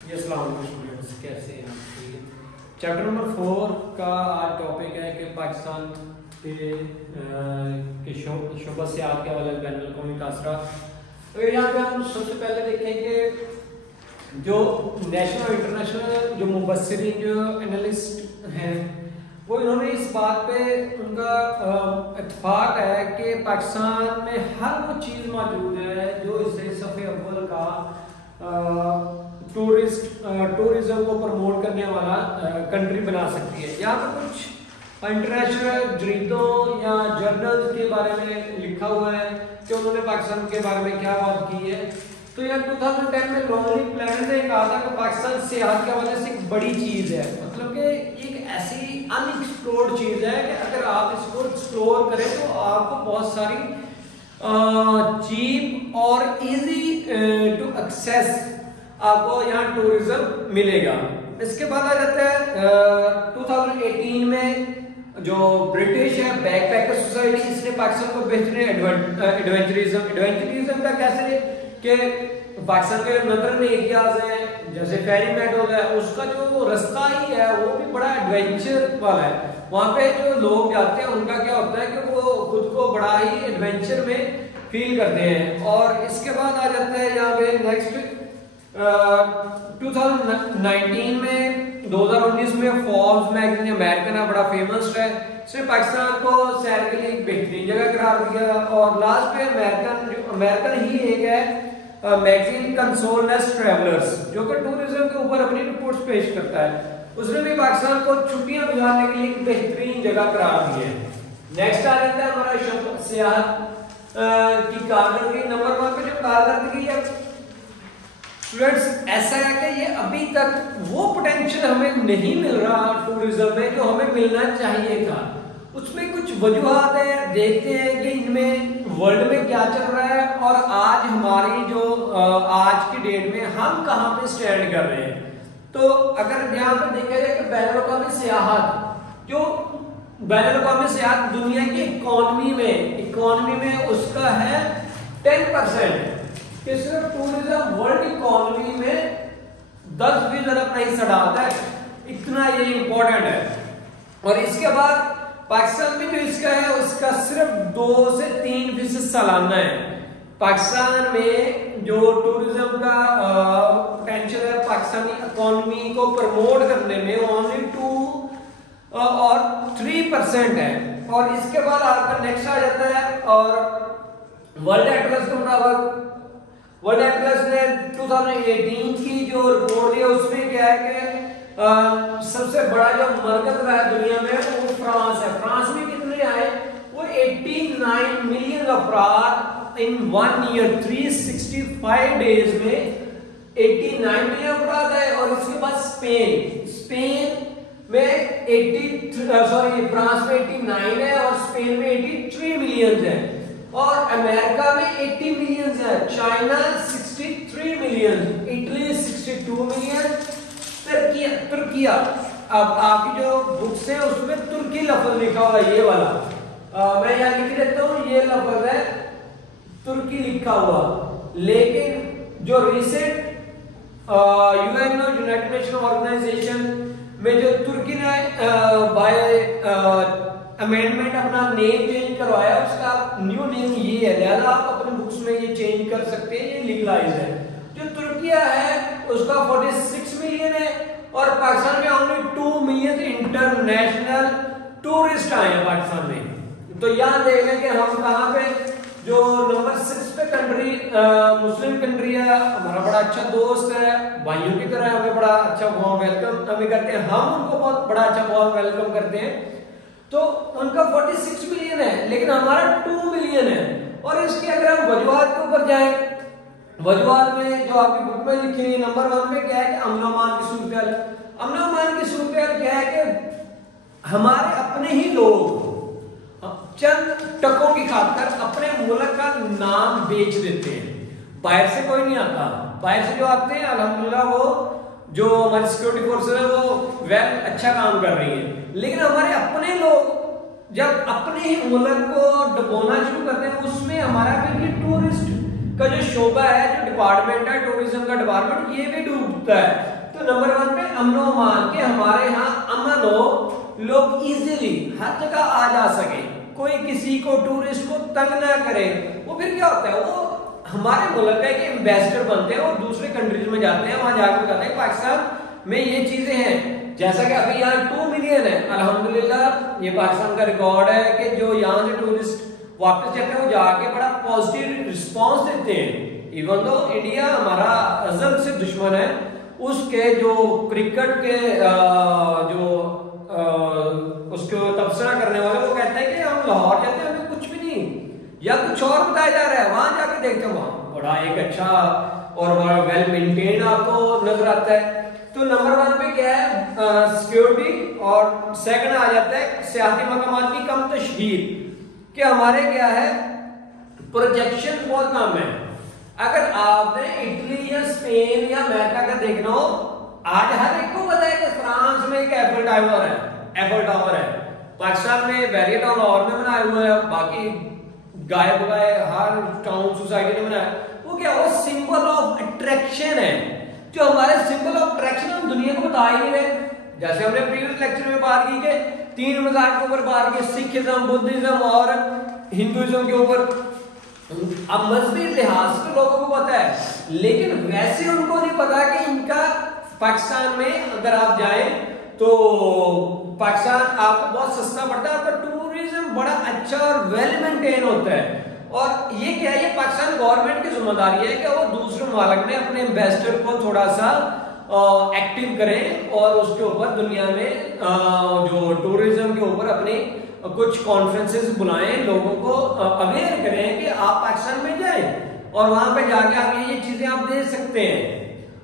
Students कैसे हैं आप? ठीक है। चैप्टर नंबर 4 का आज टॉपिक है कि पाकिस्तान के शोबा से आपके वाले बैन अवी कासरा। तो यहाँ पे हम सबसे पहले देखें कि जो नेशनल और इंटरनेशनल जो मुबस्सिरीन जो एनालिस्ट हैं वो इन्होंने इस बात पे उनका इत्तेफाक है कि पाकिस्तान में हर वो चीज़ मौजूद है जो इसे सफ़े अव्वल का टूरिज्म को प्रमोट करने वाला कंट्री बना सकती है। यहाँ पर कुछ इंटरनेशनल जरीदों या जर्नल्स के बारे में लिखा हुआ है कि उन्होंने पाकिस्तान के बारे में क्या बात की है। तो यार 2010 में लोनली प्लैनेट ने कहा था कि पाकिस्तान सेहत के वजह से एक बड़ी चीज़ है, मतलब कि एक ऐसी अनएक्सप्लोर्ड चीज़ है कि अगर आप इसको एक्सप्लोर करें तो आपको बहुत सारी चीप और इजी टू एक्सेस आपको यहाँ टूरिज्म मिलेगा। इसके बाद आ जाता है 2018 में जो ब्रिटिश है बैकपैकर सोसाइटी, इसने पाकिस्तान को बेहतरीन एडवेंचरिज्म का कैसे कि पाकिस्तान के नदरन एरियाज हैं जैसे फेरी मेडोज है, उसका जो रास्ता ही है वो भी बड़ा एडवेंचर वाला है। वहाँ पे जो लोग जाते हैं उनका क्या होता है कि वो खुद को बड़ा ही एडवेंचर में फील करते हैं। और इसके बाद आ जाता है यहाँ पे नेक्स्ट 2019 में 2019 में फॉर्ब्स मैगजीन अमेरिकन है, बड़ा फेमस है, इसने पाकिस्तान को सैर के लिए एक बेहतरीन जगह करार दिया। और लास्ट पे अमेरिकन ही एक है मैगजीन कंसोलनेस ट्रैवलर्स जो कि टूरिज्म के ऊपर अपनी रिपोर्ट्स पेश करता है, उसने भी पाकिस्तान को छुट्टियां गुजारने के लिए एक बेहतरीन जगह करार दी है। नेक्स्ट आ जाता है हमारा सियाहत की कारकर्दगी। नंबर 1 पे जो कारकर्दगी है स्टूडेंट्स, ऐसा है कि ये अभी तक वो पोटेंशियल हमें नहीं मिल रहा टूरिज्म में जो हमें मिलना चाहिए था। उसमें कुछ वजूहात है, देखते हैं कि इनमें वर्ल्ड में क्या चल रहा है और आज हमारी जो आज की डेट में हम कहाँ पे स्टैंड कर रहे हैं। तो अगर यहाँ पे देखा जाए कि बैनुल-अक़वामी सियाहत जो बैनुल-अक़वामी सियाहत दुनिया की इकोनॉमी में उसका है 10%, सिर्फ टूरिज्म वर्ल्ड इकोनॉमी में 10% अपना हिस्सा डालता है, इतना ये इंपॉर्टेंट है। और इसके बाद पाकिस्तान में जो इसका है उसका सिर्फ 2 से 3% सालाना है। पाकिस्तान में जो टूरिज्म का पोटेंशियल है पाकिस्तानी इकोनॉमी को प्रमोट करने में ओनली 2 और 3% है। और इसके बाद आपका नेक्स्ट आ जाता है और वर्ल्ड एटलस के मुताबिक वर्ल्ड एटलस ने 2018 की जो रिपोर्ट दी है उसमें क्या है कि सबसे बड़ा जो मरकज रहा है दुनिया में वो फ्रांस है। फ्रांस में कितने आए? वो 89 मिलियन अफराद इन 1 ईयर 365 डेज में 89 मिलियन अफराद है। और इसके बाद स्पेन में फ्रांस में 89 है और स्पेन में 83 मिलियन है। और अमेरिका में 80 मिलियन है, China 63 million, Italy 62 million, Türkiye. अब आपकी जो बुक्स है उसमें तुर्की लफ्ज लिखा हुआ है, ये वाला मैं यहाँ लिख देता हूँ, ये लफ्ज है तुर्की लिखा हुआ। लेकिन जो recent UNO united nation organization में जो तुर्की ने बाय अमेंडमेंट अपना नेम चेंज करवाया, उसका न्यू नेम ये है, लिहाजा आप अपने बुक्स में ये चेंज कर सकते हैं, ये लीगलाइज है। जो तुर्किया है उसका 46 मिलियन है और पाकिस्तान में ओनली 2 मिलियन इंटरनेशनल टूरिस्ट आए हैं पाकिस्तान में। तो यहाँ देख लें कि हम कहाँ पे जो नंबर 6 पे कंट्री मुस्लिम कंट्री है, हमारा बड़ा अच्छा दोस्त है, भाइयों की तरह हमें बड़ा अच्छा वार्म वेलकम हमें करते हैं, हम उनको बहुत बड़ा अच्छा वार्म वेलकम करते हैं। तो उनका 46 मिलियन है लेकिन हमारा 2 मिलियन है। और इसके अगर हम वजूहात के ऊपर जाएं, वजूहात में जो आपकी बुक में लिखी हुई नंबर 1 में क्या है कि अमन-ओ-अमान की सूरत क्या है कि हमारे अपने ही लोग चंद टकों की खातिर अपने मुल्क का नाम बेच देते हैं। बाहर से कोई नहीं आता, बाहर से जो आते हैं अल्हम्दुलिल्लाह वो जो हमारी सिक्योरिटी फोर्सेस है वो वेल अच्छा काम कर रही है। लेकिन हमारे अपने लोग जब अपने ही मुल्क को डुबोना शुरू करते हैं उसमें हमारा भी टूरिस्ट का जो शोबा है, जो डिपार्टमेंट है टूरिज्म का डिपार्टमेंट, ये भी डूबता है। तो नंबर 1 पे अमनो अमान के हमारे यहाँ अमन हो, लोग इजीली हर जगह आ जा सके, कोई किसी को टूरिस्ट को तंग ना करे। वो फिर क्या होता है, वो हमारे मुल्क है कि एम्बेसडर बनते हैं और दूसरे कंट्रीज में जाते हैं, वहां जाकर कहते हैं पाकिस्तान में ये चीजें हैं। जैसा कि अभी यहाँ 2 मिलियन है, अल्हम्दुलिल्लाह ये पाकिस्तान का रिकॉर्ड है कि जो यहाँ से टूरिस्ट वापस जाते हैं वो जाके बड़ा पॉजिटिव रिस्पॉन्स देते हैं। इवन दो इंडिया हमारा अजल से दुश्मन है, उसके जो क्रिकेट के उसको तबसरा करने वाले वो कहते हैं कि हम लाहौर जाते हैं हमें कुछ भी नहीं या कुछ और बताया जा रहा है, वहां जाके देखते हैं वहां बड़ा एक अच्छा और बड़ा वेल मेंटेन आपको नजर आता है। तो नंबर 1 पे क्या है, सिक्योरिटी, और सेकंड आ जाता है सियाती मकामात की कम तशहीर, कि हमारे क्या है प्रोजेक्शन बहुत कम है। अगर आपने इटली या स्पेन या अमेरिका का देखना हो, आज हर एक को पता है कि फ्रांस में एक एफिल टावर है, पाकिस्तान में बैरियर टाउन लाहौर में बनाए हुए हैं, बाकी गायब गए हर टाउन सोसाइटी ने बनाया। वो क्या, वो सिंबल ऑफ अट्रैक्शन है, जो हमारे सिंबल ऑफ अट्रैक्शन हम दुनिया को बता ही नहीं रहे। जैसे हमने प्रीवियस लेक्चर में बात की कि 3 मज़ाहब के ऊपर बात की, सिखिज्म, बुद्धिज्म और हिंदुइज्म के ऊपर। अब मजहबी लिहाज से लोगों को पता है, लेकिन वैसे उनको नहीं पता कि इनका पाकिस्तान में अगर आप जाएं तो पाकिस्तान आपको बहुत सस्ता पड़ता है, आपका टूरिज्म बड़ा अच्छा और वेल मेंटेन होता है। और ये क्या है, ये पाकिस्तान गवर्नमेंट की जिम्मेदारी है कि वो दूसरे मुल्क में अपने एम्बेसडर को थोड़ा सा एक्टिव करें और उसके ऊपर दुनिया में जो टूरिज्म के ऊपर अपने कुछ कॉन्फ्रेंसेस बुलाएं, लोगों को अवेयर करें कि आप पाकिस्तान में जाएं और वहां पे जाके आप ये चीजें आप दे सकते हैं।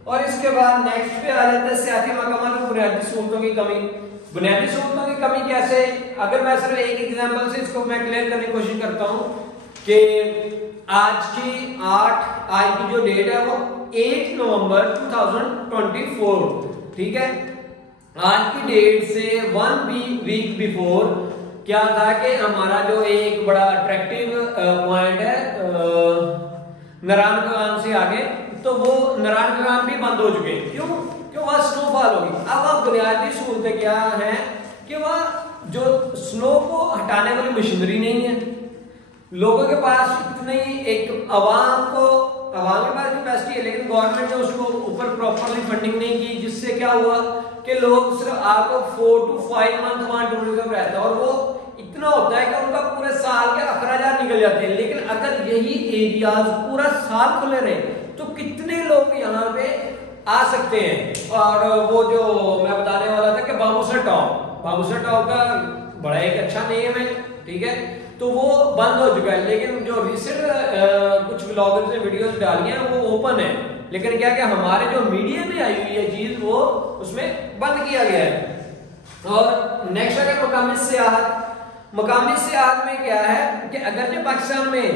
और इसके बाद नेक्स्ट पे आ जाता है सियाती मकामात और बुनियादी सहूलतों की कमी। बुनियादी सहूलतों की कमी कैसे, अगर मैं सिर्फ एक एग्जांपल से इसको मैं क्लियर करने की कोशिश करता हूं कि आज की जो डेट है वो 8 नवंबर 2024, ठीक है। आज की डेट से 1 वीक बिफोर क्या था कि हमारा जो एक बड़ा अट्रैक्टिव पॉइंट है नारायणगढ़ से आगे, तो वो नारायणगढ़ भी बंद हो चुके हैं। क्यों? वहां स्नोफॉल होगी। अब आप बुनियादी सहूलतें क्या है कि वहां जो स्नो को हटाने वाली मशीनरी नहीं है, लोगों के पास इतनी एक आवाम के पास कैपेसिटी है, लेकिन गवर्नमेंट ने उसको ऊपर प्रॉपरली फंडिंग नहीं की, जिससे क्या हुआ कि लोग सिर्फ आपको 4 to 5 मंथ वहां टूरिज्म रहता है और वो इतना होता है कि उनका पूरे साल के अखराजात निकल जाते हैं। लेकिन अगर यही एरियाज पूरा साल खुले रहे तो कितने लोग यहाँ पे आ सकते हैं। और वो जो मैं बताने वाला था कि बाबूसर टॉप का बड़ा एक अच्छा नेम है, ठीक है, तो वो बंद हो चुका है। लेकिन जो रिसेंट कुछ व्लॉगर्स ने वीडियोस डाली हैं वो ओपन है, लेकिन क्या क्या हमारे जो मीडिया में आई हुई है चीज वो उसमें बंद किया गया है। और नेक्स्ट अगर मकामी सियाहत में क्या है कि अगर जो पाकिस्तान में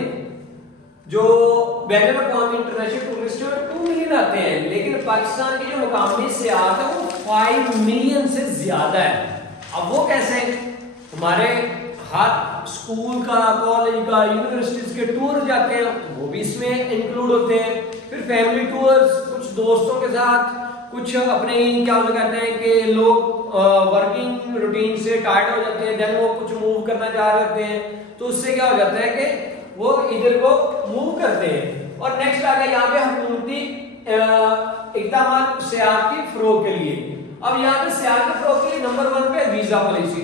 जो बैनुल-अक़वामी इंटरनेशनल टूरिस्ट 2 मिलियन आते हैं, लेकिन पाकिस्तान की जो मकामी सियाहत है वो 5 मिलियन से ज्यादा है। अब वो कैसे, हमारे हर स्कूल का, कॉलेज का, यूनिवर्सिटीज के टूर जाते हैं तो वो भी इसमें इंक्लूड होते हैं। फिर फैमिली टूर्स, कुछ दोस्तों के साथ, कुछ अपने क्या कहते हैं कि लोग वर्किंग रूटीन से टायर्ड हो जाते हैं, देन वो कुछ मूव करना चाह रहे होते हैं, तो उससे क्या हो जाता है कि वो इधर को मूव करते हैं। और नेक्स्ट आ गया यहाँ पे हुकूमती इक़दामात सियाहत की फरोग के लिए। अब यहाँ पे सियाहत के फरोग के लिए नंबर 1 पे वीजा पॉलिसी।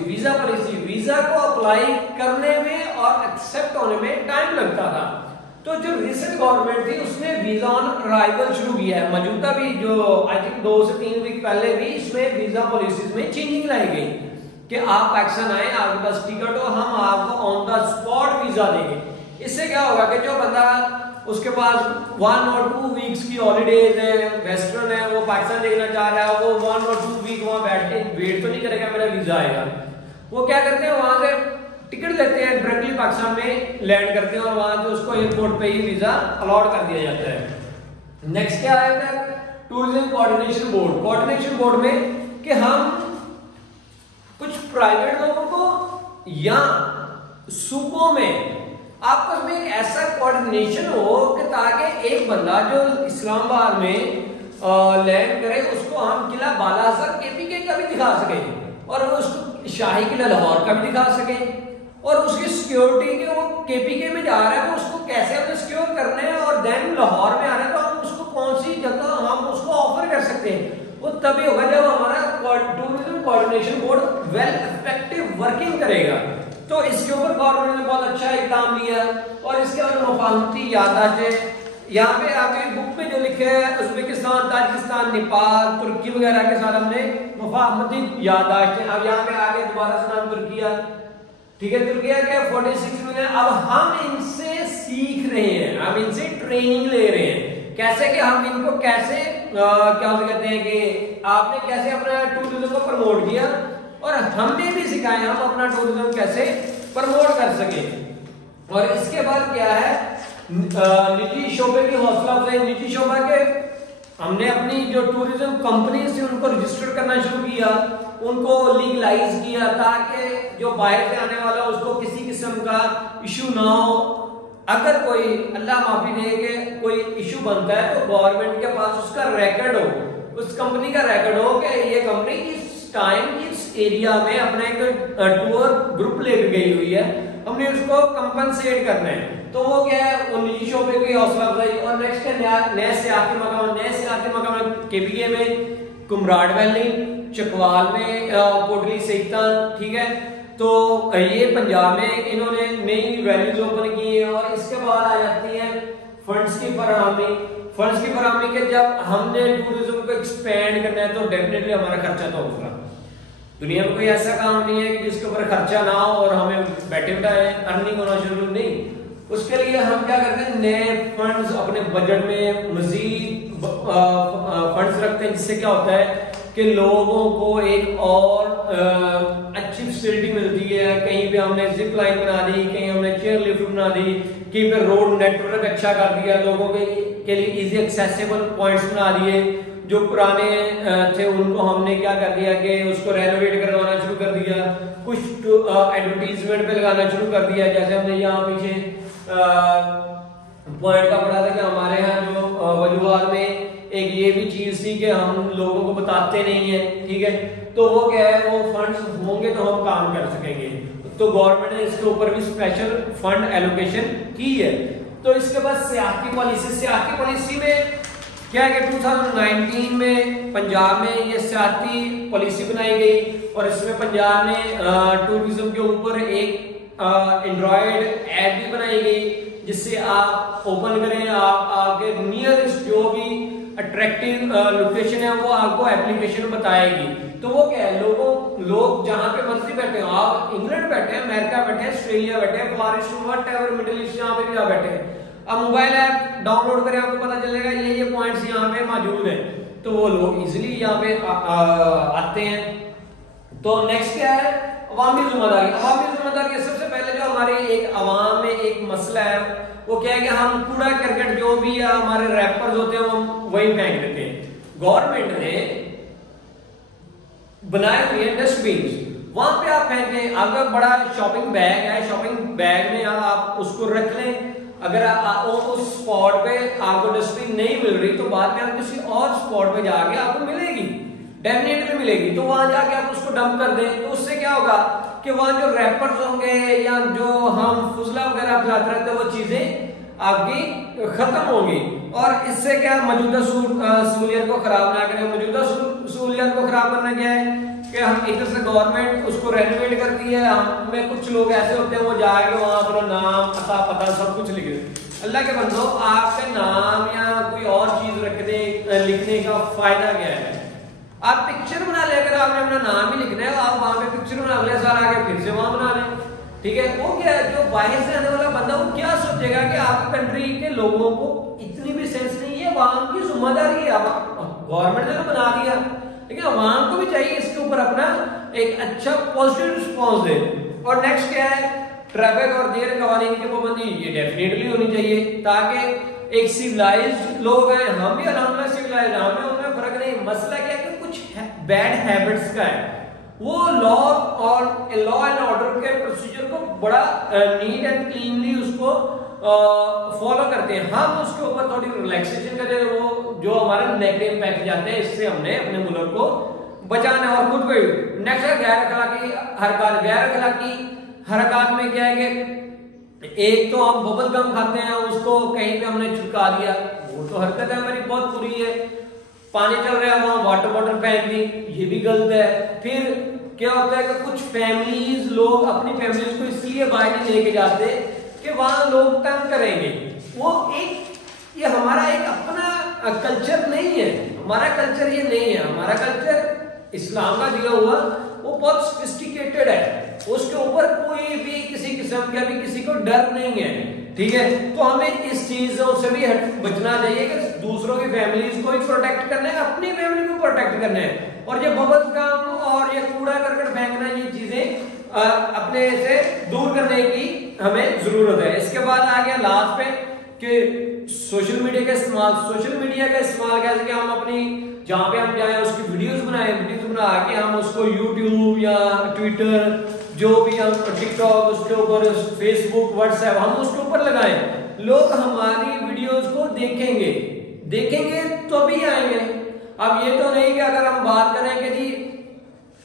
वीजा को अप्लाई करने में और एक्सेप्ट होने में टाइम लगता था, तो जो रिसेंट गवर्नमेंट थी उसने वीजा ऑन अराइवल शुरू किया है। मौजूदा भी जो आई थिंक 2 से 3 वीक पहले भी इसमें वीजा पॉलिसीज में चेंजिंग लाई गई कि आप पाकिस्तान आए, आपके पास टिकट हो, हम आपको ऑन द स्पॉट वीजा देंगे। इससे क्या होगा कि जो बंदा उसके पास 1 और 2 वीक्स की हॉलीडेज है, वेस्टर्न है, वो पाकिस्तान देखना चाह रहा है, वो 1 और 2 वीक वहां बैठ के वेट तो नहीं करेगा मेरा वीजा आएगा। वो क्या करते हैं, वहां से टिकट लेते हैं, डायरेक्टली पाकिस्तान में लैंड करते हैं और वहां से उसको एयरपोर्ट पे ही वीजा अलॉट कर दिया जाता है। नेक्स्ट क्या आएगा, टूरिज्म कोऑर्डिनेशन बोर्ड में कि हम कुछ प्राइवेट लोगों को या सूबों में आपस में एक ऐसा कोऑर्डिनेशन हो कि ताकि एक बंदा जो इस्लामाबाद में लैंड करे उसको हम किला बालासर केपीके का भी दिखा सके और उसको शाही किला लाहौर का भी दिखा सके और उसकी सिक्योरिटी के वो केपीके में जा रहा है तो उसको कैसे हमें सिक्योर करना है और देन लाहौर में आ रहा है तो हम उसको कौन सी जगह हम उसको ऑफर कर सकते हैं। वो तभी होगा जब हमारा tourism coordination board well effective working करेगा। तो इसके ऊपर गवर्नमेंट ने बहुत अच्छा इकदाम लिया और इसके बाद मुफाहमती याददाश्तें यहाँ पे आपके बुक में जो लिखे है उज्बेकिस्तान, ताजिकिस्तान, नेपाल, तुर्की वगैरह के साथ हमने मुफाहमती याददाश्तें। अब यहाँ पे आगे दोबारा से नाम तुर्किया, ठीक है, तुर्किया के 46 मिलियन। अब हम इनसे सीख रहे हैं, हम इनसे ट्रेनिंग ले रहे हैं कैसे कि हम इनको कैसे क्या कहते हैं कि आपने कैसे अपना टूरिज्म को प्रमोट किया और हमने भी सिखाया हम अपना टूरिज्म कैसे प्रमोट कर सके। और इसके बाद क्या है, निजी शोबे की हौसला अफजाई। निजी शोबा के हमने अपनी जो टूरिज्म कंपनी से उनको रजिस्टर करना शुरू किया, उनको लीगलाइज किया ताकि जो बाहर से आने वाला उसको किसी किस्म का इशू ना हो। अगर कोई अल्लाह माफी दे के कोई इशू बनता है तो गवर्नमेंट के पास उसका रिकॉर्ड हो, उस कंपनी का रिकॉर्ड हो कि ये कंपनी इस टाइम इस एरिया में अपना एक टूर ग्रुप लेकर गई हुई है, हमने उसको कंपनसेट करना है। तो वो क्या है, वो निजी शोबे की हौसला अफजाई। और नेक्स्ट है नए सियाती मकाम। नए सियाती मकाम केपीके में कुमराड वैली, चकवाल में कोटली सेक्तान, ठीक है। तो ये पंजाब में इन्होंने नई वैलीज ओपन की है। और इसके बाद आ जाती है फंड्स की फराहमी। फंड्स की फराहमी के जब हमने टूरिज्म को एक्सपेंड करना है तो डेफिनेटली हमारा खर्चा तो होगा। दुनिया में कोई ऐसा काम नहीं है कि जिसके ऊपर खर्चा ना हो और हमें बैठे बैठाए अर्निंग होना शुरू नहीं। उसके लिए हम क्या करते हैं, नए फंड्स अपने बजट में मजीद फंड्स रखते हैं, जिससे क्या होता है कि लोगों को एक और अच्छी फैसिलिटी मिलती है। कहीं पे हमने जिप लाइन बना दी, कहीं हमने चेयर लिफ्ट बना दी, कहीं पे रोड नेटवर्क अच्छा कर दिया, लोगों के लिए इजी एक्सेसिबल पॉइंट्स बना दिए। जो पुराने थे उनको हमने क्या कर दिया कि उसको रेनोवेट करवाना शुरू कर दिया, कुछ एडवर्टीजमेंट पे लगाना शुरू कर दिया। जैसे हमने यहाँ पीछे पॉइंट का पढ़ा था कि हमारे यहाँ जो वजूहात में एक ये भी चीज थी कि हम लोगों को बताते नहीं है, ठीक है। तो वो क्या है, वो फंड्स होंगे तो हम काम कर सकेंगे। तो गवर्नमेंट ने इसके ऊपर भी स्पेशल फंड एलोकेशन की है। तो इसके बाद सियाहती पॉलिसी। सियाहती पॉलिसी में क्या है कि 2019 में पंजाब में ये सियाहती पॉलिसी बनाई गई और इसमें पंजाब में टूरिज्म के ऊपर एक एंड्रॉयड ऐप भी बनाई गई, जिससे आप ओपन करें, आप आपके नियरेस्ट जो भी अट्रैक्टिव लोकेशन है वो आपको एप्लीकेशन बताएगी। तो वो क्या है, लोग जहां पे मर्जी बैठे हो, आप इंग्लैंड बैठे हैं, अमेरिका बैठे हैं, ऑस्ट्रेलिया बैठे हैं, फार ईस्ट, व्हाटएवर, मिडिल ईस्ट, जहां पे भी आप बैठे हैं, अब मोबाइल ऐप डाउनलोड करें, आपको पता चलेगा ये पॉइंट्स यहाँ पे मौजूद हैं। तो वो लोग इजिली यहाँ पे आते हैं। तो नेक्स्ट क्या है, अवामी जिम्मेदारी। अवामी जिम्मेदारी सबसे पहले जो हमारे एक अवाम में एक मसला है वो क्या है कि हम कूड़ा करकट जो भी है हमारे रैपर्स होते हैं हम वही फेंक देते हैं। गवर्नमेंट ने बनाए हुए डस्टबिन, वहां पे आप फेंकें। अगर बड़ा शॉपिंग बैग है, शॉपिंग बैग में आप उसको रख लें। अगर उस स्पॉट पे आपको डस्टबिन नहीं मिल रही तो बाद में आप किसी और स्पॉट पे जाके आपको मिलेगी, डेफिनेटली मिलेगी। तो वहां जाके आप उसको डंप कर दें। तो उससे क्या होगा कि वहां जो रैपर्स होंगे या जो हम फुजला वगैरह फैलाते रहते हैं वो चीजें आपकी खत्म होगी। और इससे क्या मौजूदा सहूलियत को खराब ना करें। मौजूदा सहूलियत को खराब करना क्या है कि हम इधर से गवर्नमेंट उसको रेनोवेट करती है, हमें कुछ लोग ऐसे होते हैं वो जाके वहां अपना नाम पता सब कुछ लिख देते। अल्लाह के बंदो, आपका नाम या कोई और चीज लिखने का फायदा क्या है? आप पिक्चर बना ले, अगर आपने अपना नाम ही लिखना है आप वहां पे पिक्चर बना, अगले साल आके फिर से वहां बना लें, ठीक है। वो क्या है, जो बाहर से आने वाला बंदा वो क्या सोचेगा कि आपकी कंट्री के लोगों को इतनी भी सेंस नहीं है, वहां की जिम्मेदारी है, गवर्नमेंट ने तो बना दिया, लेकिन अवाम को भी चाहिए इसके ऊपर अपना एक अच्छा पॉजिटिव रिस्पॉन्स दे। और नेक्स्ट क्या है, ट्रैफिक और देर कवानीन की पाबंदी, ये डेफिनेटली होनी चाहिए ताकि एक सिविलाइज्ड लोग हैं, हम भी अल्हम्दुलिल्लाह सिविलाइज्ड, हमें उनमें फर्क नहीं। मसला क्या है कि कुछ बैड हैबिट्स का है, वो लॉ एंड ऑर्डर के प्रोसीजर को बड़ा नीट एंड क्लीनली उसको फॉलो करते हैं। हम उसके ऊपर थोड़ी रिलैक्सेशन करें, वो जो हमारे नेगेटिव इम्पैक्ट जाते हैं, इससे हमने अपने मुल्क को बचाना है और खुद को। नेक्स्ट है गैर अखलाकी हरकत। गैर अखलाकी हरकत में क्या है कि एक तो हम बबल गम खाते हैं, उसको कहीं पे हमने छुपा दिया, वो तो हरकत है हमारी बहुत बुरी है। पानी चल रहा है वहां वाटर बॉटल फेंक दी, ये भी गलत है। फिर क्या होता है कि कुछ फैमिलीज लोग अपनी फैमिलीज को इसलिए बाहर नहीं लेके जाते कि वहां लोग तंग करेंगे। वो एक ये हमारा एक अपना कल्चर नहीं है, हमारा कल्चर ये नहीं है। हमारा कल्चर इस्लाम का दिया हुआ वो बहुत सोफिस्टिकेटेड है, उसके ऊपर कोई भी किसी किस्म का भी किसी को डर नहीं है, ठीक है। तो हमें इस चीजों से भी बचना चाहिए कि दूसरों की फैमिलीज को भी प्रोटेक्ट करना है, अपनी फैमिली को प्रोटेक्ट करना है। और ये बबल गम और ये कूड़ा करकट फेंकना, ये चीजें अपने से दूर करने की हमें जरूरत है। इसके बाद आ गया लास्ट पे कि सोशल मीडिया का इस्तेमाल। सोशल मीडिया का इस्तेमाल कैसे कि हम अपनी जहां पे हम जाए उसकी वीडियोस बनाए, वीडियोस बना के हम उसको यूट्यूब या ट्विटर जो भी हम टिकटॉक उसके ऊपर फेसबुक व्हाट्सएप हम उसके ऊपर लगाएं, लोग हमारी वीडियोस को देखेंगे तो भी आएंगे। अब ये तो नहीं कि अगर हम बात करें कि जी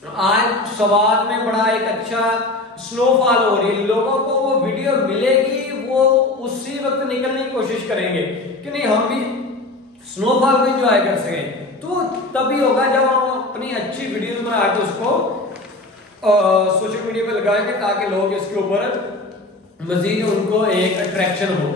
आज सवाद में बड़ा एक अच्छा स्नोफॉल हो रही है, लोगों को वो वीडियो मिलेगी, वो उसी वक्त निकलने की कोशिश करेंगे कि नहीं हम भी स्नोफॉल को एंजॉय कर सकें। तो तभी होगा जब हम अपनी अच्छी वीडियोस बना के उसको सोशल मीडिया पे लगाएंगे ताकि लोग इसके ऊपर मजीद उनको एक अट्रैक्शन हो।